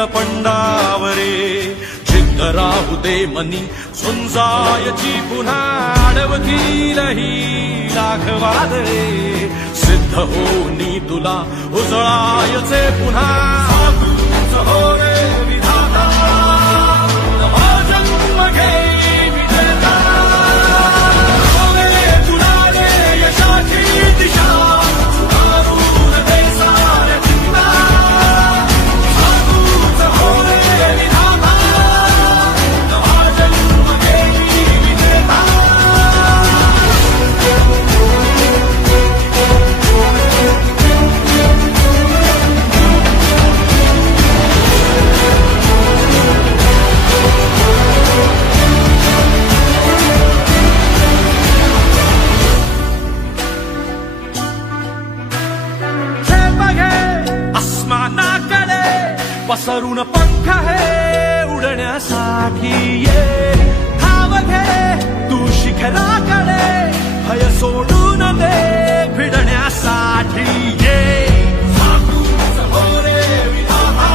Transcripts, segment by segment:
नीलपंडावरे जिद्द राहू दे मनी झुंजायची पुन्हा अडवतीलही लाख वादळे सिद्ध होऊनी तुला उजळायचे पुन्हा साधूच हो रे विधाता नवा जन्म घेई विजेता हो रे तुला रे यशाची दिशा सुधारून दे साऱ्या चिंता साधूच हो रे विधाता नवा जन्म घेई विजेता पसरून पंख है उडण्यासाठी ये धाव घे तू शिखराकडे भय सोडून दे भिडण्यासाठी ये साधूच हो रे विधाता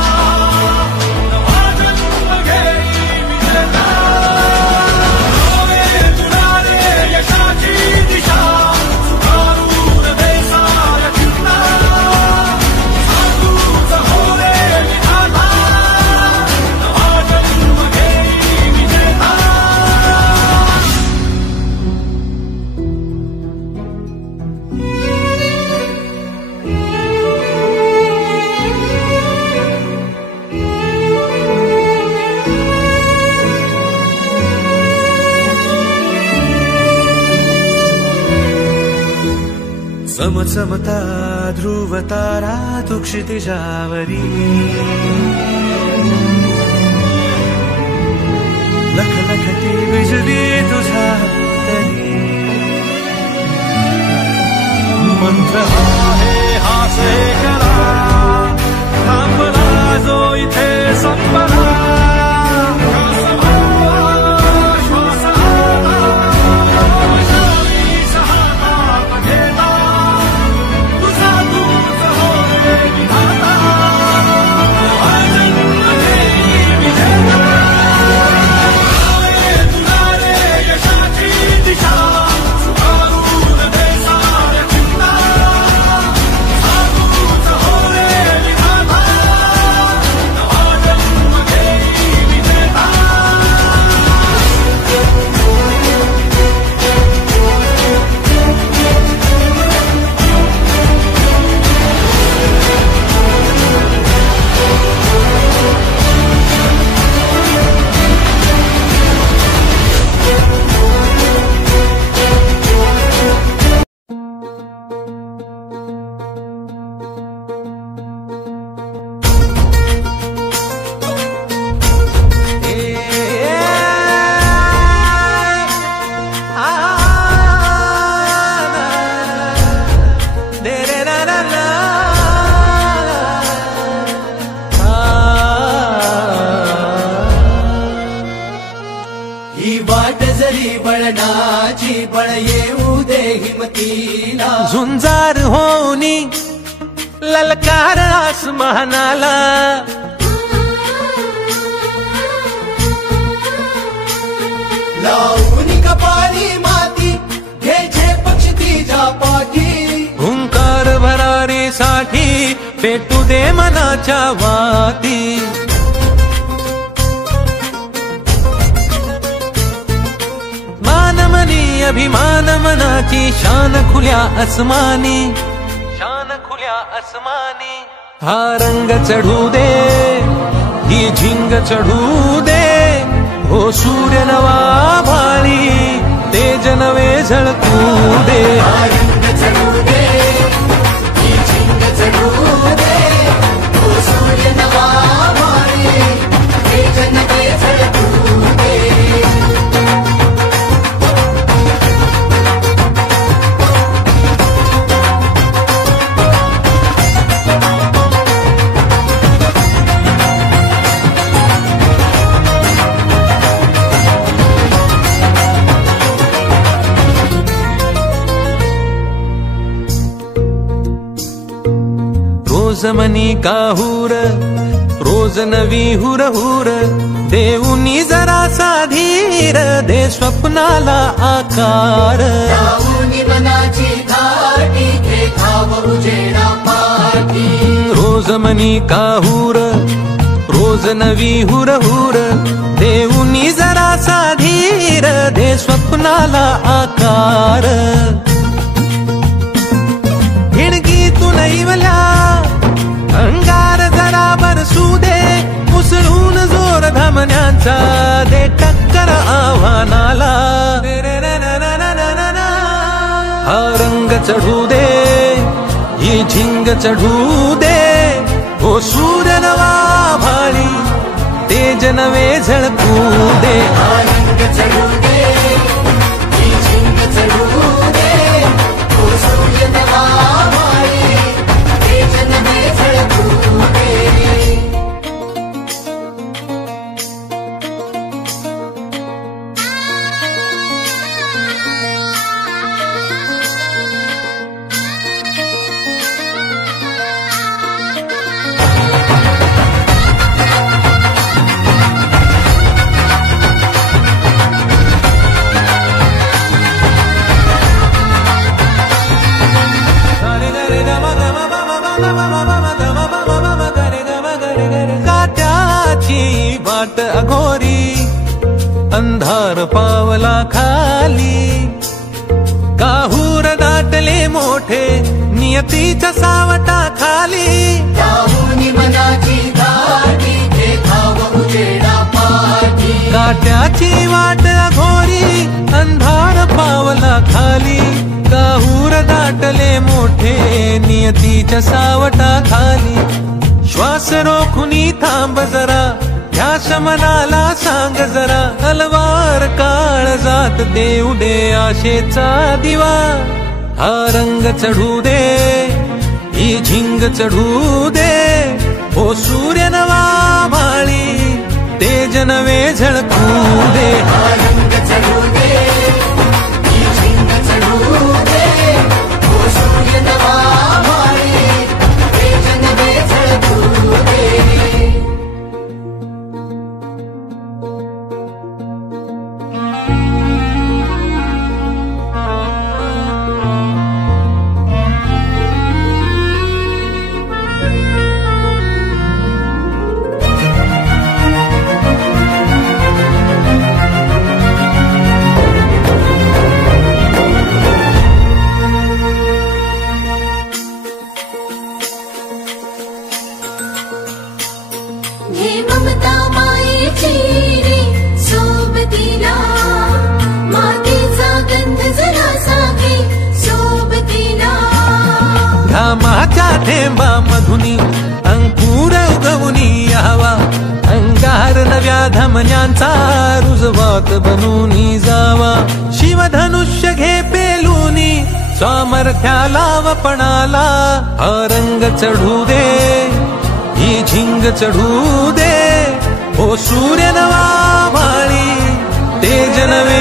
नवा जन्म घेई विजेता हो रे तुला रे यशाची दिशा सुधारून दे साऱ्या चिंता साधूच हो रे चमचमता ध्रुव तारा तू क्षितिजावरी लखलखती बिजली तुझा तरी मंत्र आहे हासे करा थांबला जो इथे संपला झुंजार होनी ललकार आसमानाला लावून कपाळी माती घ्यायचे पक्षी तिच्या पाठी हुंकार भरारीसाठी पेटू दे मनाच्या वाती मानमनी अभिमान मनाची शान खुल्या आसमानी हा रंग चढू दे ही झिंग चढू दे हो सूर्य नवा भाळी तेज नवे झळकू दे रंग चढू दे ही झिंग चढू दे हो सूर्य नवा भाळी तेज नवे झळकू दे रोज मनी काहूर रोज नवी हुरहुर देऊनी जरासा धीर दे स्वप्नाला आकार जाऊनी मनाची घाटी देखाव उजेडा पाठी रोज मनी काहूर रोज नवी हुरहुर देऊनी जरासा धीर दे स्वप्नाला आकार हिणकीतून इवल्या अंगार जरा बरसू दे उसळून जोर धमन्यांचा दे टक्कर आव्हानाला हा रंग चढू दे ही झिंग चढू दे ओ सूर्य नवा भाळी तेज नवे झळकू दे रंग चढू दे ही झिंग चढू दे ओ सूर्य नवा भाळी तेज नवे झळकू दे काट्याची वाट अघोरी अंधार पावला खाली काहूर दाटले मोठे नियतीच्या सावटा खाली जाऊनी मनाची घाटी देखाव उजेडा पाठी काट्याची वाट अघोरी अंधार पावला खाली काहूर दाटले मोठे नियतीच्या सावटा खाली श्वास रोखुनी थांब जरा ध्यास मनाला सांग जरा अलवार काळ जात देऊ दे आशेचा दिवा हा रंग चढू दे ही झिंग चढू दे ओ सूर्य नवा भाळी तेज नवे झळकू दे रंग चढू दे ही झिंग चढू दे ओ सूर्य नवा भाळी तेज नवे झळकू दे हे ममता मायेची रे सोबतीला मातीचा गंध जरासा घे सोबतीला घामाच्या थेंबा मधुनी अंकुर उगवूनी यावा अंगार नव्या धमन्यांचा रुजवात बनूनी जावा शिवधनुष्य घे पेलूनी सामर्थ्याला वपणाला हा रंग चढू दे ही झिंग चढू दे ओ सूर्य नवा भाळी तेज नवे